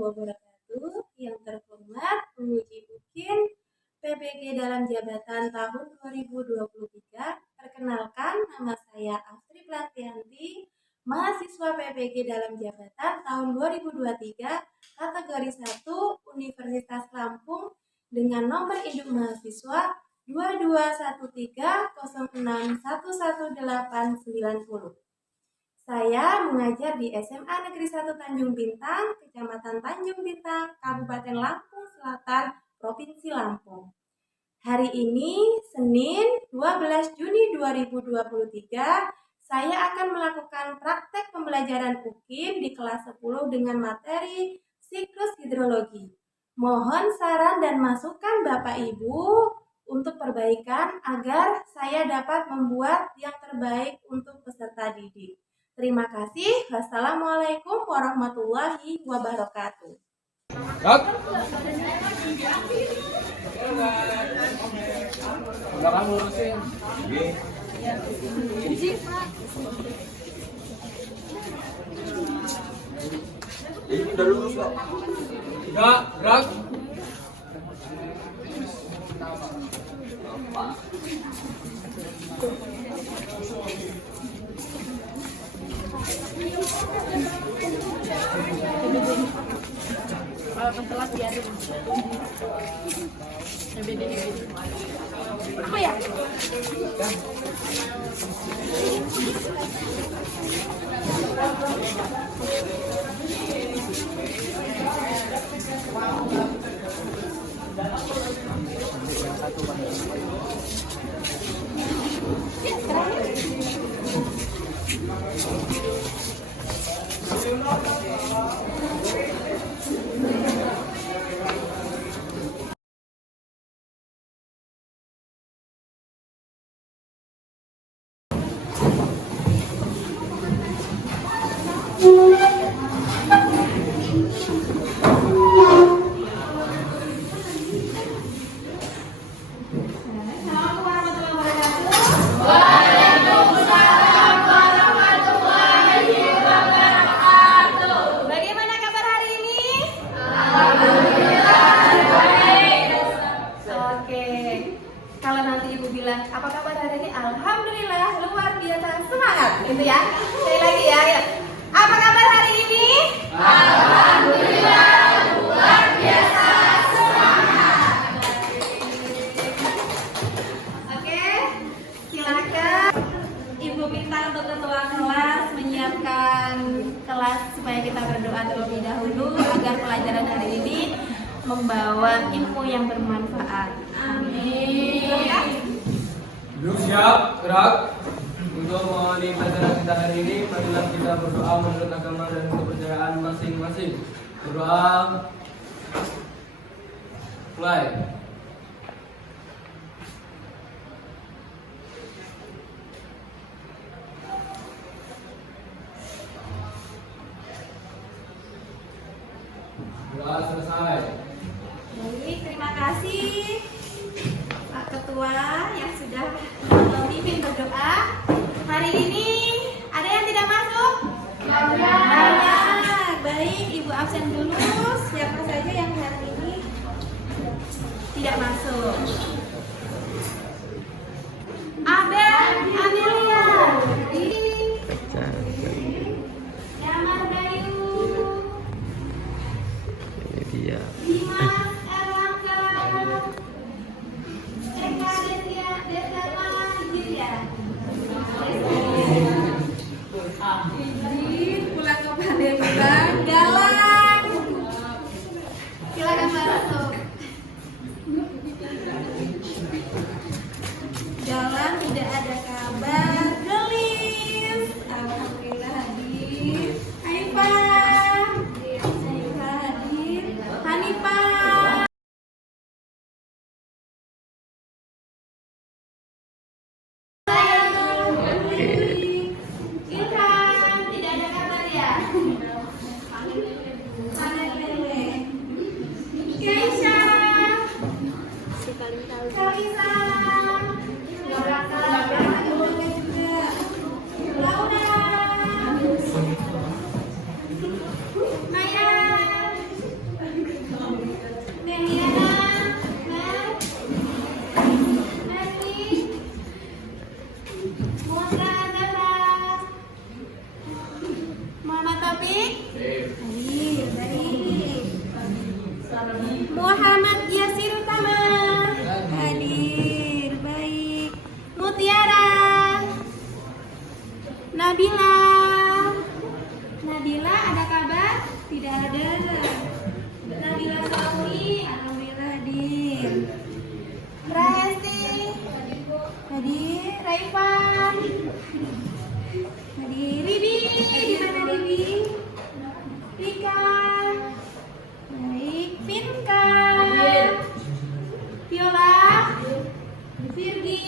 wabarakatuh. Yang terhormat penguji UKIN PBG dalam jabatan tahun 2023. Perkenalkan, nama saya Astri Platianti, mahasiswa PBG dalam jabatan tahun 2023, kategori 1 Universitas Lampung dengan nomor induk mahasiswa 221306111890. Saya mengajar di SMA Negeri 1 Tanjung Bintang, Kecamatan Tanjung Bintang, Kabupaten Lampung Selatan, Provinsi Lampung. Hari ini, Senin 12 Juni 2023, saya akan melakukan praktek pembelajaran UKIN di kelas 10 dengan materi siklus hidrologi. Mohon saran dan masukan Bapak Ibu untuk perbaikan agar saya dapat membuat yang terbaik untuk peserta didik. Terima kasih. Wassalamualaikum warahmatullahi wabarakatuh. Belakang lurusin. Ini udah lurus kok. Gerak, gerak. Kalau telat ya apa ya? Kalau nanti Ibu bilang, apa kabar hari ini? Alhamdulillah, luar biasa, semangat, gitu ya. Sekali lagi ya, ya. Apa kabar hari ini? Alhamdulillah, luar biasa, semangat. Oke, silakan. Ibu minta untuk ketua kelas menyiapkan kelas supaya kita berdoa terlebih dahulu agar pelajaran hari ini membawa info yang bermanfaat. Amin. Duduk siap, gerak. Untuk mengalami pelajaran kita hari ini, marilah kita berdoa menurut agama dan kepercayaan masing-masing. Berdoa. Mulai. Doa selesai. Baik, terima kasih Pak Ketua yang sudah memimpin berdoa. Hari ini ada yang tidak masuk? Banyak. Baik, Ibu absen dulu. Siapa saja yang hari ini tidak masuk? Abel, Amelia, Damar Bayu, Dimas Erlangga, Eka Desama Giria, pulang ke Palembang, Galang, silakan masuk. Galang tidak ada kabar. Gelis, alhamdulillah hadir. Haifah hadir. Hanifah. Ilham tidak ada kabar ya. Panen lele. Keisha Muhammad Yasir Tama. Hadir. Baik. Mutiara. Nabila. Nabila ada kabar? Tidak ada. Nabila Sauri, alhamdulillah hadir. Rahesti. Hadir. Raifa. Hadir. Ribi. Di mana Ribi? Rika. Baik. Vinka. Viola. Virgi.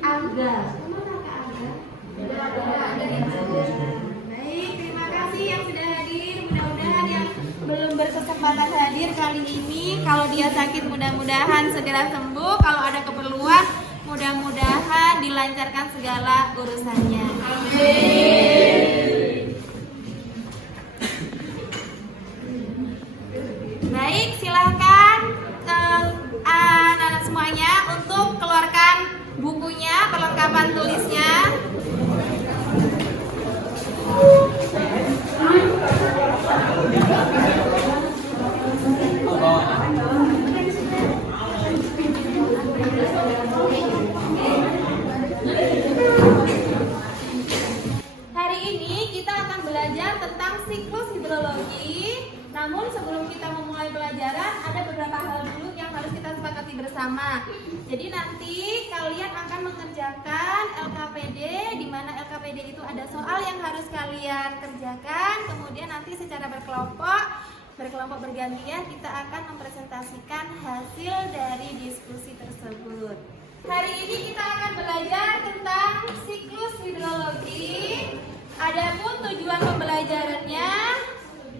Aga. Kemana Kak Aga? Baik, terima kasih yang sudah hadir. Mudah-mudahan yang belum berkesempatan hadir kali ini, kalau dia sakit mudah-mudahan segera sembuh. Kalau ada keperluan, mudah-mudahan dilancarkan segala urusannya. Amin. Baik, silahkan anak-anak semuanya untuk keluarkan bukunya, perlengkapan tulisnya. Hari ini kita akan belajar tentang siklus hidrologi. Namun sebelum kita memulai pelajaran, ada beberapa hal dulu yang harus kita sepakati bersama. Jadi nanti kalian akan mengerjakan LKPD, di mana LKPD itu ada soal yang harus kalian kerjakan. Kemudian nanti secara berkelompok bergantian kita akan mempresentasikan hasil dari diskusi tersebut. Hari ini kita akan belajar tentang siklus hidrologi. Adapun tujuan pembelajarannya,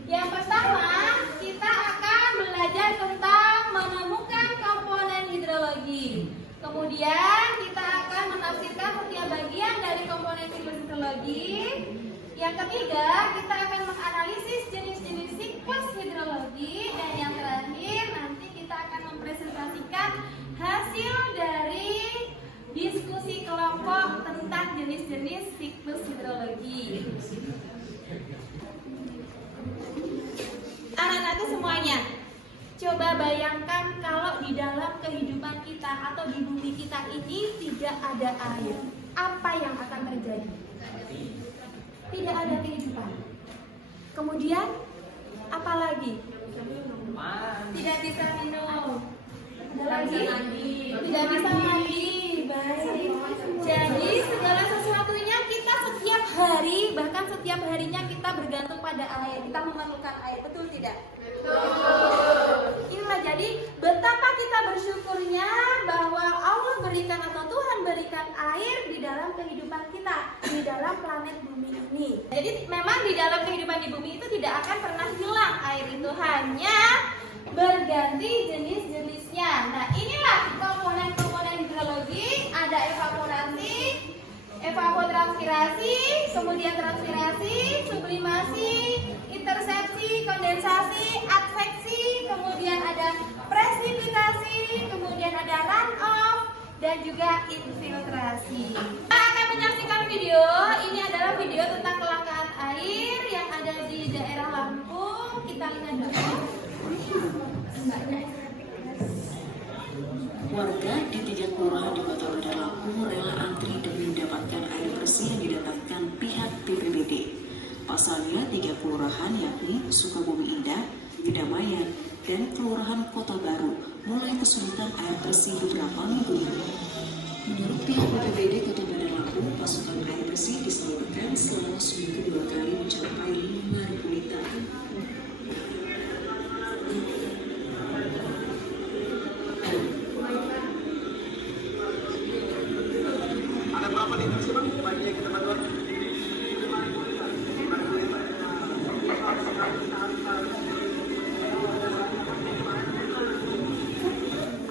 yang pertama, kita akan belajar tentang menemukan komponen hidrologi. Kemudian kita akan menafsirkan setiap bagian dari komponen siklus hidrologi. Yang ketiga, kita akan menganalisis jenis-jenis siklus hidrologi. Dan yang terakhir, nanti kita akan mempresentasikan hasil dari diskusi kelompok tentang jenis-jenis siklus hidrologi. Anak-anakku semuanya, coba bayangkan kalau di dalam kehidupan kita atau di bumi kita ini tidak ada air, apa yang akan terjadi? Tidak ada kehidupan. Kemudian apa lagi? Tidak bisa minum. Ada lagi? Tidak bisa mandi. Baik. Jadi segala sesuatunya kita setiap hari, bahkan setiap harinya kita bergantung pada air. Kita memerlukan air, betul tidak? Betul. Inilah jadi betapa kita bersyukurnya bahwa Allah berikan atau Tuhan berikan air di dalam kehidupan kita, di dalam planet bumi ini. Jadi memang di dalam kehidupan di bumi itu tidak akan pernah hilang air itu, hanya berganti jenis-jenisnya. Nah, inilah komponen-komponen hidrologi. Ada evaporasi, evapotranspirasi, kemudian transpirasi, sublimasi, intersepsi, kondensasi, adveksi, kemudian ada presipitasi, kemudian ada runoff, dan juga infiltrasi. Kita akan menyaksikan video. Ini adalah video tentang kelangkaan air yang ada di daerah Lampung. Kita lihat dulu. Warga di 3 kelurahan di Kota Bandar Lampung rela antri demi mendapatkan air bersih yang didatangkan pihak BPBD. Pasalnya 3 kelurahan yakni Sukabumi Indah, Kedamaian, dan Kelurahan Kota Baru mulai kesulitan air bersih beberapa minggu ini. Menurut pihak BPBD Kota Bandar Lampung, pasokan air bersih disalurkan selama seminggu 2 kali mencapai 5.000 liter.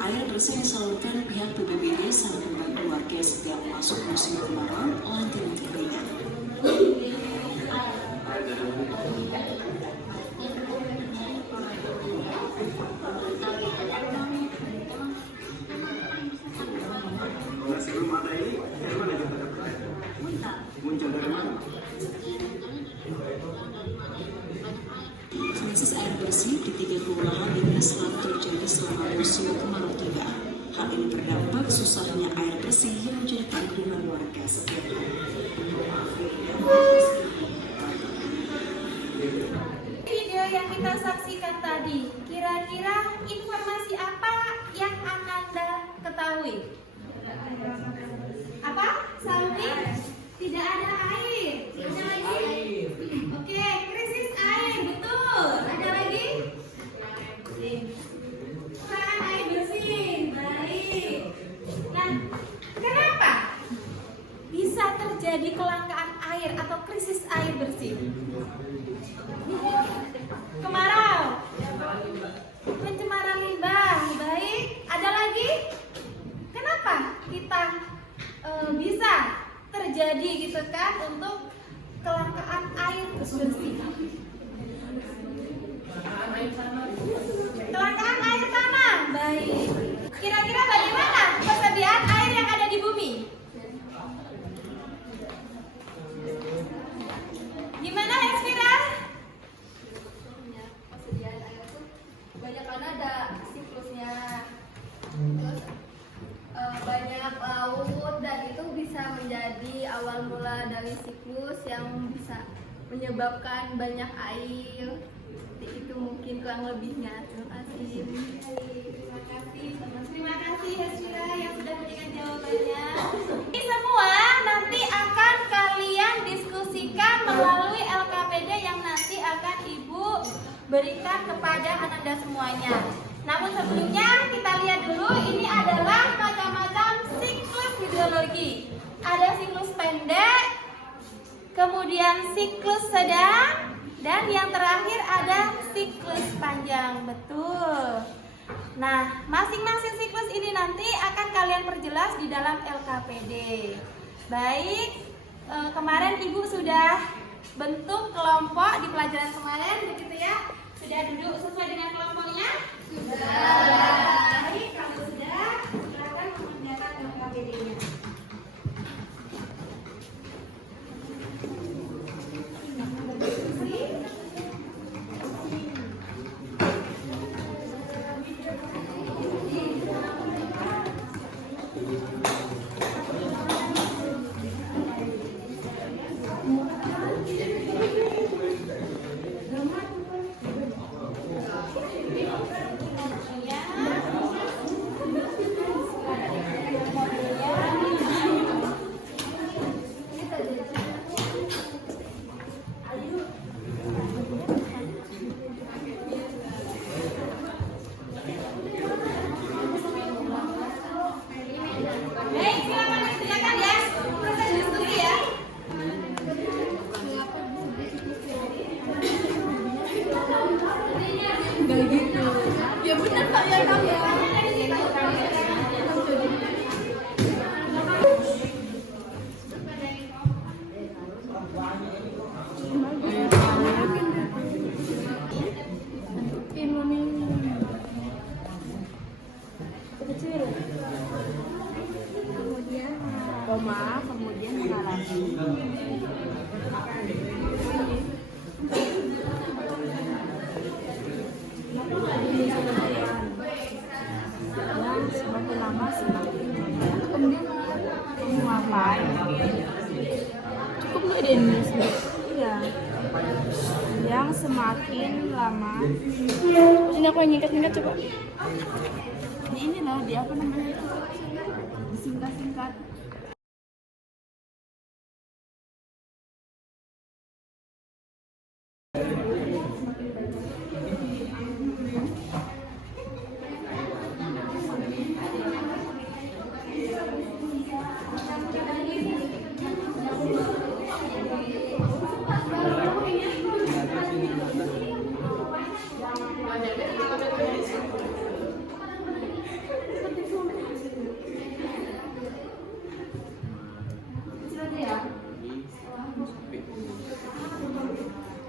Air bersih disalurkan pihak BPBD sambil membantu warga setiap masuk musim kemarau lantaran kekeringan. Krisis air bersih di Hal ini selalu terjadi selama musim kemarau tiba. Hal ini berdampak susahnya air bersih yang menjadi keanggunan warga setiap hari. Video yang kita saksikan tadi, kira-kira informasi apa yang Anda ketahui? Apa? Something? Tidak ada air. Ada lagi? Oke, krisis air, betul. Ada lagi? Kekurangan air bersih, baik. Nah, kenapa bisa terjadi kelangkaan air atau krisis air bersih? Kemarau, pencemaran limbah, baik. Ada lagi? Kenapa kita bisa terjadi gitu kan untuk kelangkaan air bersih? Kelangkaan air tanah, baik. Kira-kira bagaimana persediaan air yang ada di bumi? Gimana Hesfira? Persediaan air itu banyak karena ada siklusnya, terus banyak laut, dan itu bisa menjadi awal mula dari siklus yang bisa menyebabkan banyak air. Seperti itu mungkin kurang lebihnya. Terima kasih. Terima kasih Hesfira yang sudah memberikan jawabannya. Ini semua nanti akan kalian diskusikan melalui LKPD yang nanti akan Ibu berikan kepada Anda semuanya. Namun sebelumnya kita lihat dulu, ini adalah macam-macam siklus hidrologi. Ada siklus pendek, kemudian siklus sedang, dan yang terakhir ada siklus panjang. Betul. Nah, masing-masing siklus ini nanti akan kalian perjelas di dalam LKPD. Baik, kemarin Ibu sudah bentuk kelompok di pelajaran kemarin, begitu ya? Sudah duduk sesuai dengan kelompoknya? Sudah. Baik, kalau sudah, silakan mengerjakan LKPD-nya. Baik, silakan dikerjakan ya. Proses diskusi ya. Enggak gitu. Ya benar Pak, ya kamu ya. Koma, kemudian mengalami. Yang semakin lama semakin kemudian kamu ngapain? Cukup nggak di Indonesia? Iya. Yang semakin lama. Sini aku nyingkat-nyingkat coba. Ini loh, di apa namanya itu? Disingkat-singkat.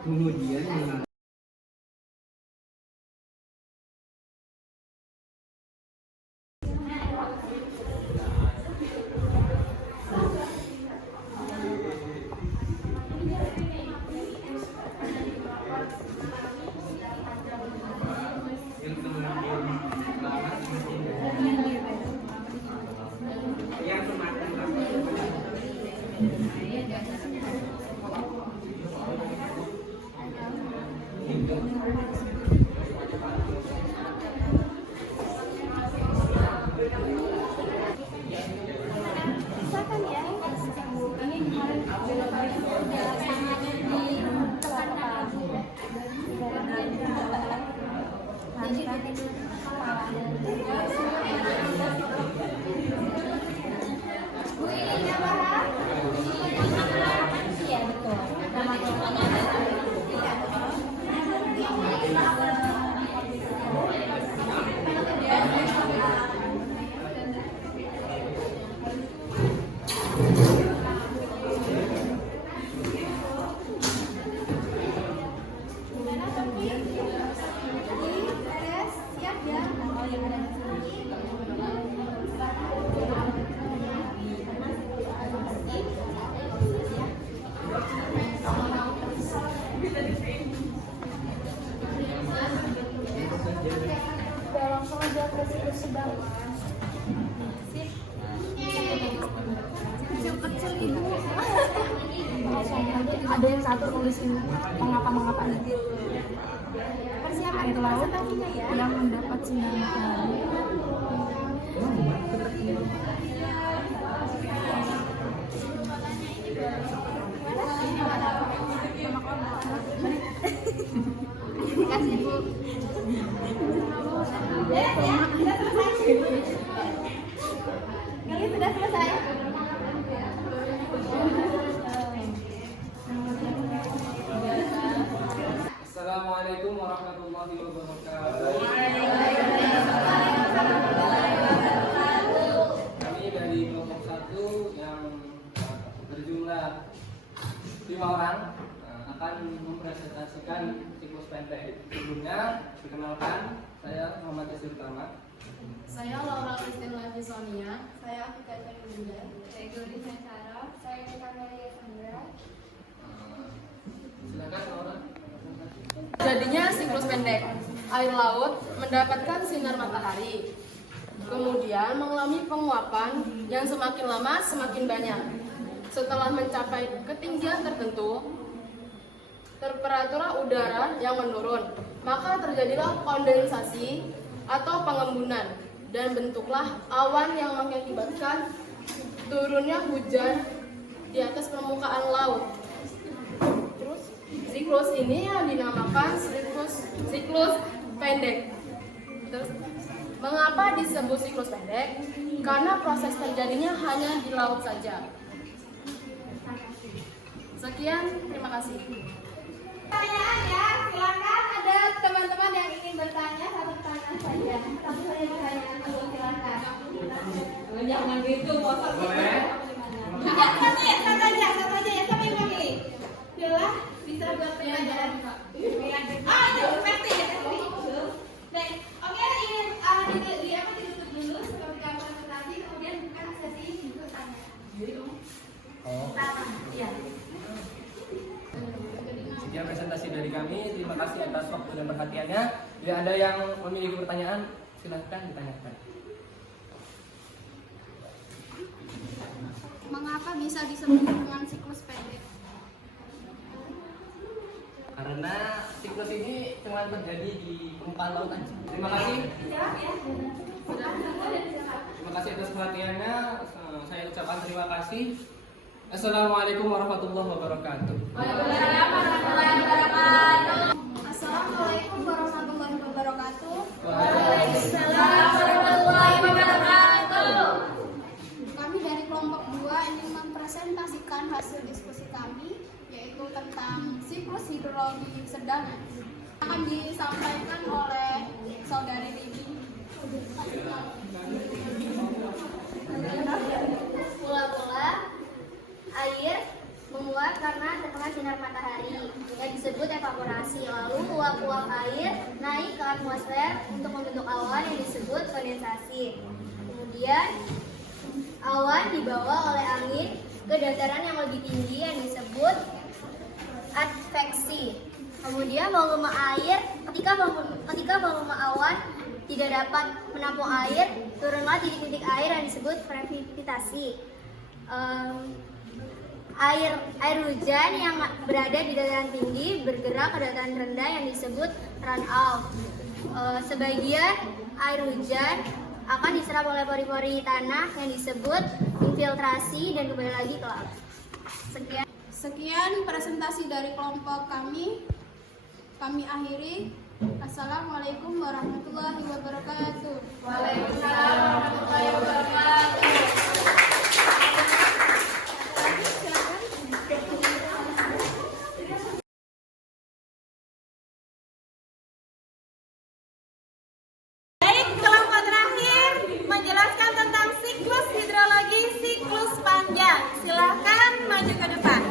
Kemudian siklus sebawan. Yang kecil itu ada yang satu tulisin mengapa persiapan air laut yang mendapat sinar matahari. Kasih Bu. Kalian sudah selesai? Assalamualaikum warahmatullahi wabarakatuh. Kami dari kelompok 1 yang berjumlah 5 orang akan mempresentasikan siklus pendek. Sebelumnya, perkenalkan, saya Muhammad Yasir Utama. Saya Laura Christine Lavisonia. Saya Afika Tanjung. Saya Gori Sara. Saya Nika Maria Sandra. Silakan Laura. Jadinya siklus pendek. Air laut mendapatkan sinar matahari. Kemudian mengalami penguapan yang semakin lama semakin banyak. Setelah mencapai ketinggian tertentu, temperatur udara yang menurun, maka terjadilah kondensasi atau pengembunan dan bentuklah awan yang mengakibatkan turunnya hujan di atas permukaan laut. Terus siklus ini yang dinamakan siklus pendek. Terus mengapa disebut siklus pendek? Karena proses terjadinya hanya di laut saja. Sekian, terima kasih. Pertanyaan ya, silakan ada teman-teman yang ingin bertanya, satu pertanyaan saja. Satu saja pertanyaan dulu, silakan. Jangan gitu, motor Boleh? Satu ya, satu aja ya, siapa yang mau pilih? Bila bisa buat pertanyaan. Ah, itu pasti ya. Baik, oke ingin ditutup dulu seperti apa presentasi, kemudian bukan sesi bertanya. Iya. Sekian presentasi dari kami. Terima kasih atas waktu dan perhatiannya. Bila ada yang memiliki pertanyaan, silahkan ditanyakan. Mengapa bisa disebut dengan siklus pendek? Karena siklus ini cuma terjadi di permukaan laut aja. Terima kasih. Terima kasih atas perhatiannya. Saya ucapkan terima kasih. Assalamualaikum warahmatullahi wabarakatuh. Assalamualaikum warahmatullahi wabarakatuh. Waalaikumsalam warahmatullahi wabarakatuh. Kami dari kelompok 2 ingin mempresentasikan hasil diskusi kami, yaitu tentang siklus hidrologi sedang. Akan disampaikan oleh saudari Ribi. Mula-mula air menguap karena terkena sinar matahari yang disebut evaporasi. Lalu uap-uap air naik ke atmosfer untuk membentuk awan yang disebut kondensasi. Kemudian awan dibawa oleh angin ke dataran yang lebih tinggi yang disebut adveksi. Kemudian volume air, ketika volume awan tidak dapat menampung air, turunlah titik-titik air yang disebut precipitasi. Air hujan yang berada di dataran tinggi bergerak ke dataran rendah yang disebut runoff. Sebagian air hujan akan diserap oleh pori-pori tanah yang disebut infiltrasi dan kembali lagi ke laut. Sekian presentasi dari kelompok kami. Kami akhiri. Assalamualaikum warahmatullahi wabarakatuh. Waalaikumsalam warahmatullahi wabarakatuh. Baik, kelompok terakhir menjelaskan tentang siklus hidrologi siklus panjang. Silahkan maju ke depan.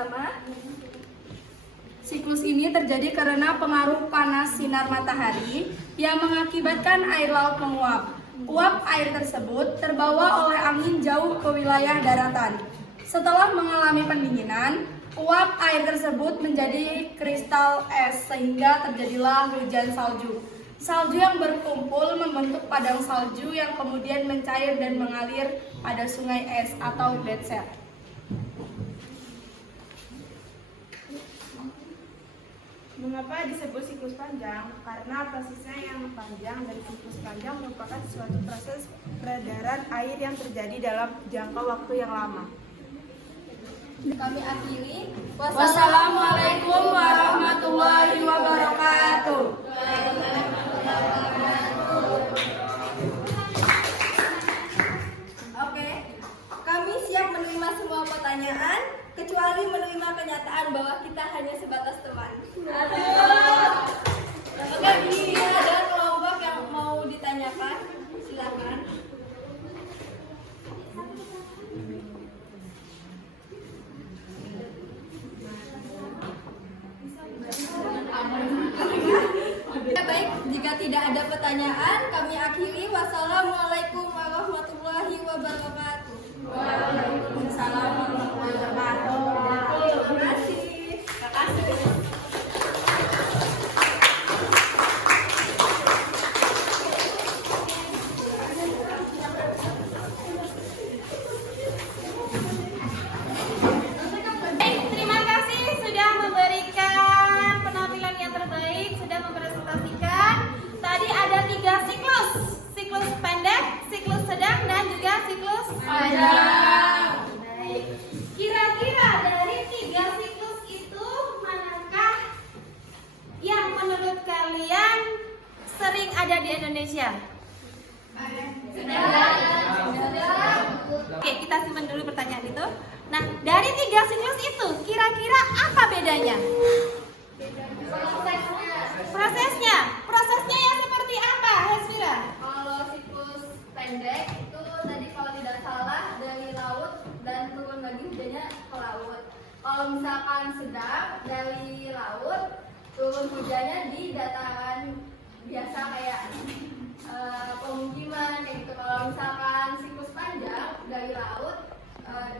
bersama? Siklus ini terjadi karena pengaruh panas sinar matahari yang mengakibatkan air laut menguap. Uap air tersebut terbawa oleh angin jauh ke wilayah daratan. Setelah mengalami pendinginan, uap air tersebut menjadi kristal es sehingga terjadilah hujan salju. Salju yang berkumpul membentuk padang salju yang kemudian mencair dan mengalir pada sungai es atau glacier. Mengapa disebut siklus panjang? Karena prosesnya yang panjang dari siklus panjang merupakan suatu proses peredaran air yang terjadi dalam jangka waktu yang lama. Kami akhiri. Wassalamualaikum warahmatullahi wabarakatuh. Oke, kami siap menerima semua pertanyaan, kecuali menerima kenyataan bahwa kita hanya sebatas teman. Oke, ini ada kelompok yang mau ditanyakan, silakan. Baik, jika tidak ada pertanyaan, kami akhiri. Wassalamualaikum warahmatullahi wabarakatuh. Waalaikumsalam warahmatullahi wabarakatuh. Terima kasih. Terima kasih. Terima kasih sudah memberikan penampilan yang terbaik, sudah mempresentasikan. Tadi ada 3 siklus, siklus pendek, siklus sedang, dan juga siklus panjang. Baik. Kira-kira dari 3 siklus itu manakah yang menurut kalian sering ada di Indonesia? Oke, kita simpan dulu pertanyaan itu. Nah, dari 3 siklus itu, kira-kira apa bedanya? Prosesnya yang seperti apa, Hesvira? Kalau siklus pendek itu tadi kalau tidak salah dari laut dan turun lagi hujannya ke laut. Kalau misalkan sedang dari laut turun hujannya di dataran biasa kayak pemukiman kayak gitu. Kalau misalkan siklus panjang dari laut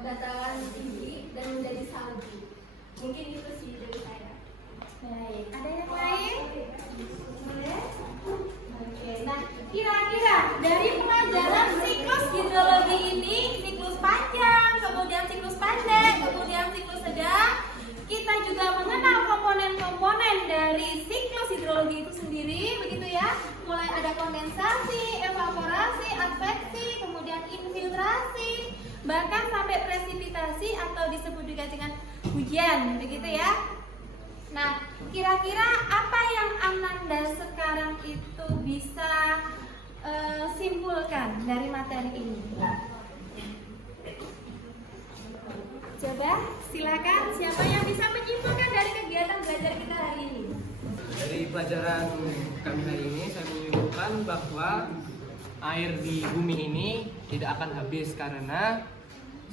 dataran tinggi dan menjadi salju. Mungkin itu sih dari saya. Baik, ada yang lain? Boleh? Oke, nah kira-kira dari pelajaran siklus hidrologi ini, siklus panjang, kemudian siklus pendek, kemudian siklus sedang, kita juga mengenal komponen-komponen dari siklus hidrologi itu sendiri, begitu ya. Mulai ada kondensasi, evaporasi, adveksi, kemudian infiltrasi, bahkan sampai presipitasi atau disebut juga dengan hujan, begitu ya. Nah, kira-kira apa yang Ananda sekarang itu bisa simpulkan dari materi ini? Coba silakan, siapa yang bisa menyimpulkan dari kegiatan belajar kita hari ini? Dari pelajaran kami hari ini saya menyimpulkan bahwa air di bumi ini tidak akan habis karena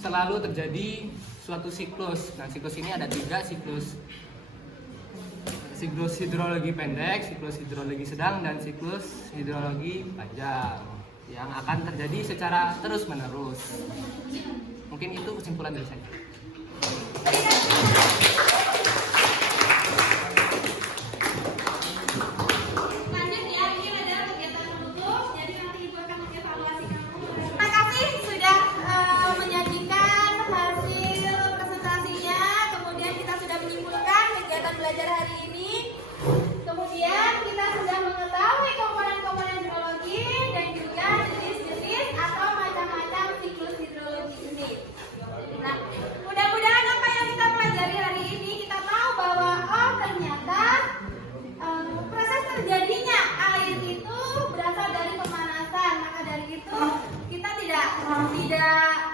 selalu terjadi suatu siklus. Nah, siklus ini ada 3 siklus. Siklus hidrologi pendek, siklus hidrologi sedang, dan siklus hidrologi panjang yang akan terjadi secara terus-menerus. Mungkin itu kesimpulan dari saya. Lanjut ya, ini adalah kegiatan penutup, jadi nanti Ibu akan mengevaluasi kamu. Terima kasih sudah menyajikan hasil presentasinya, kemudian kita sudah menyimpulkan kegiatan belajar hari ini. Kemudian kita sudah mengetahui komponen-komponen hidrologi dan juga jenis-jenis atau macam-macam siklus hidrologi ini. Nah, mudah-mudahan apa yang kita pelajari hari ini, kita tahu bahwa oh ternyata proses terjadinya air itu berasal dari pemanasan. Maka dari itu kita tidak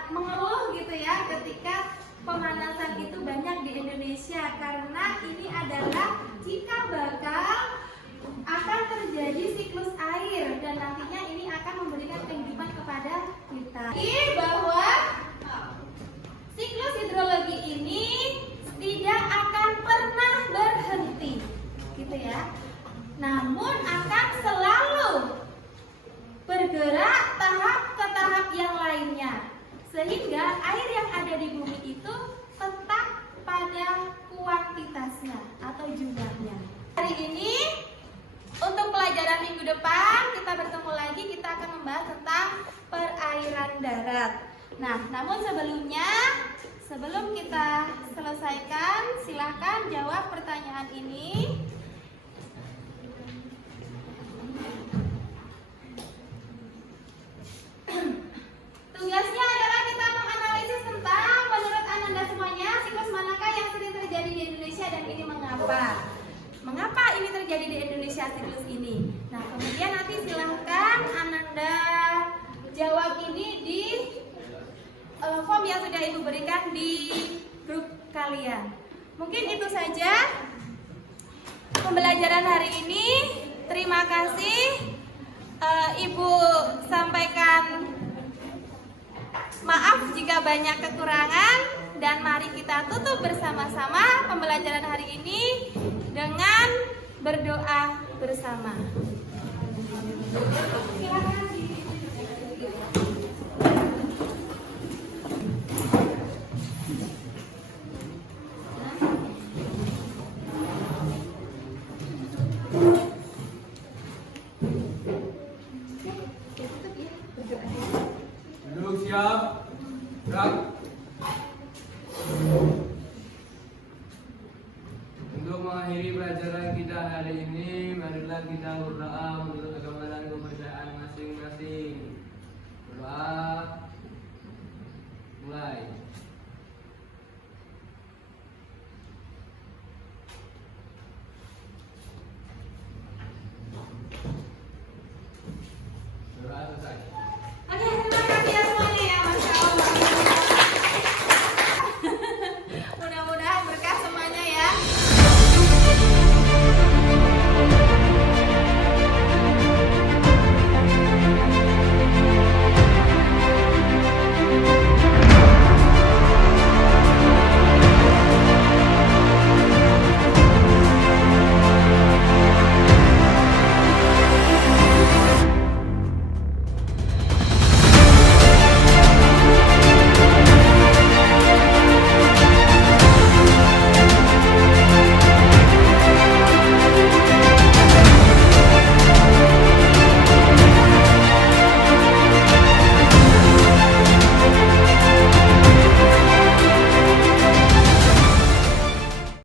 mengeluh gitu ya ketika pemanasan itu banyak di Indonesia, karena ini adalah jika bakal akan terjadi siklus air dan nantinya ini akan memberikan kehidupan kepada kita. Bahwa siklus hidrologi ini aliran darat. Nah, namun sebelum kita selesaikan, silahkan jawab pertanyaan ini. Tugasnya adalah kita menganalisis tentang menurut Ananda semuanya siklus manakah yang sering terjadi di Indonesia dan ini mengapa. Mengapa ini terjadi di Indonesia siklus ini? Nah, kemudian nanti silahkan Ananda jawab ini di form yang sudah Ibu berikan di grup kalian. Mungkin itu saja pembelajaran hari ini. Terima kasih. Ibu sampaikan maaf jika banyak kekurangan dan mari kita tutup bersama-sama pembelajaran hari ini dengan berdoa bersama. Silakan. Duduk siap. Gerak. Untuk mengakhiri pelajaran kita hari ini, marilah kita berdoa menurut agama dan kepercayaan masing-masing. Berdoa. Mulai. Berdoa selesai.